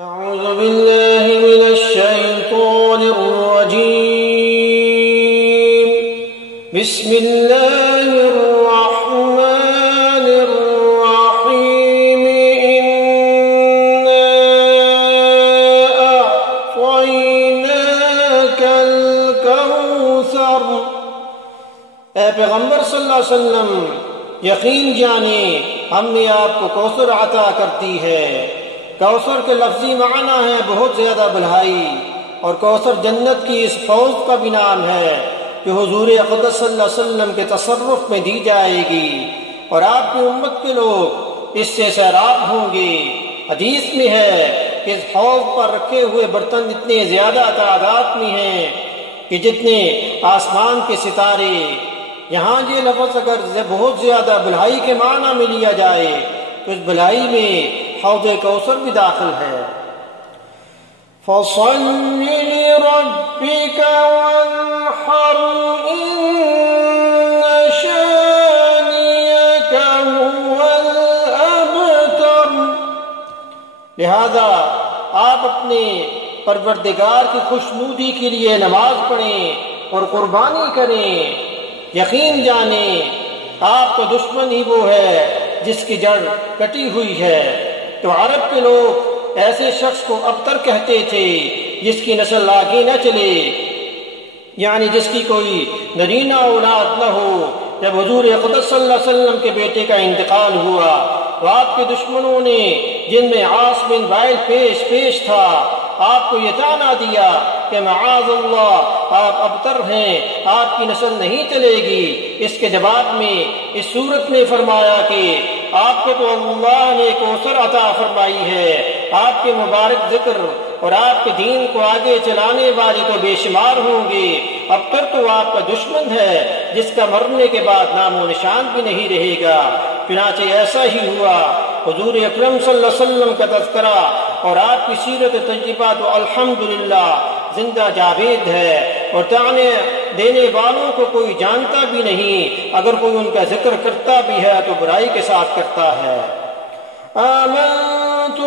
أعوذ بالله من الشيطان الرجيم. بسم الله الرحمن الرحيم. إنا أعطيناك الكوثر. اے پیغمبر صلی اللہ علیہ وسلم، یقین جانیں ہم نے آپ کو کوثر عطا کرتی ہے۔ کوثر کے لفظی معنی ہے بہت زیادہ بلہائی، اور کوثر جنت کی اس حوض کا بھی نام ہے جو حضور اقدس صلی اللہ علیہ وسلم کے تصرف میں دی جائے گی، اور آپ کی امت کے لوگ اس سے سیراب ہوں گے۔ حدیث میں ہے کہ اس حوض پر رکھے ہوئے برتن اتنے زیادہ تعداد میں ہیں کہ جتنے آسمان کے ستارے۔ یہاں یہ لفظ اگر بہت زیادہ بلہائی کے معنی میں لیا جائے تو اس بھلائی میں حوض کوثر بھی داخل ہے۔ فَصَلِّ لِرَبِّكَ وَانْحَرْ إِنَّ شَانِئَكَ هُوَ الْأَبْتَرُ۔ لہذا آپ اپنے پروردگار کی خوشنودی کے لیے نماز پڑھیں اور قربانی کریں۔ یقین جانیں آپ کا دشمن ہی وہ ہے جس کی جڑ کٹی ہوئی ہے۔ تو عرب کے لوگ ایسے شخص کو ابتر کہتے تھے جس کی نسل آگے نہ چلے، یعنی جس کی کوئی نرینہ اولاد نہ ہو۔ جب حضور اقدس صلی اللہ علیہ وسلم کے بیٹے کا انتقال ہوا تو آپ کے دشمنوں نے، جن میں عاص بن وائل پیش تھا، آپ کو یہ طعنہ دیا کہ معاذ اللہ آپ ابتر ہیں، آپ کی نسل نہیں چلے گی۔ اس کے جواب میں اس صورت میں فرمایا کہ آپ کو تو اللہ نے کوثر عطا فرمائی ہے، آپ کے مبارک ذکر اور آپ کے دین کو آگے چلانے والے تو بے شمار ہوں گے۔ ابتر تو آپ کا دشمن ہے جس کا مرنے کے بعد نام و نشان بھی نہیں رہے گا۔ چنانچہ ایسا ہی ہوا۔ حضور اکرم صلی اللہ علیہ وسلم کا تذکرہ اور آپ کی سیرت طیبہ تو الحمدللہ زندہ جاوید ہے، اور طعنے دینے والوں کو کوئی جانتا بھی نہیں، اگر کوئی ان کا ذکر کرتا بھی ہے تو برائی کے ساتھ کرتا ہے۔ آمنت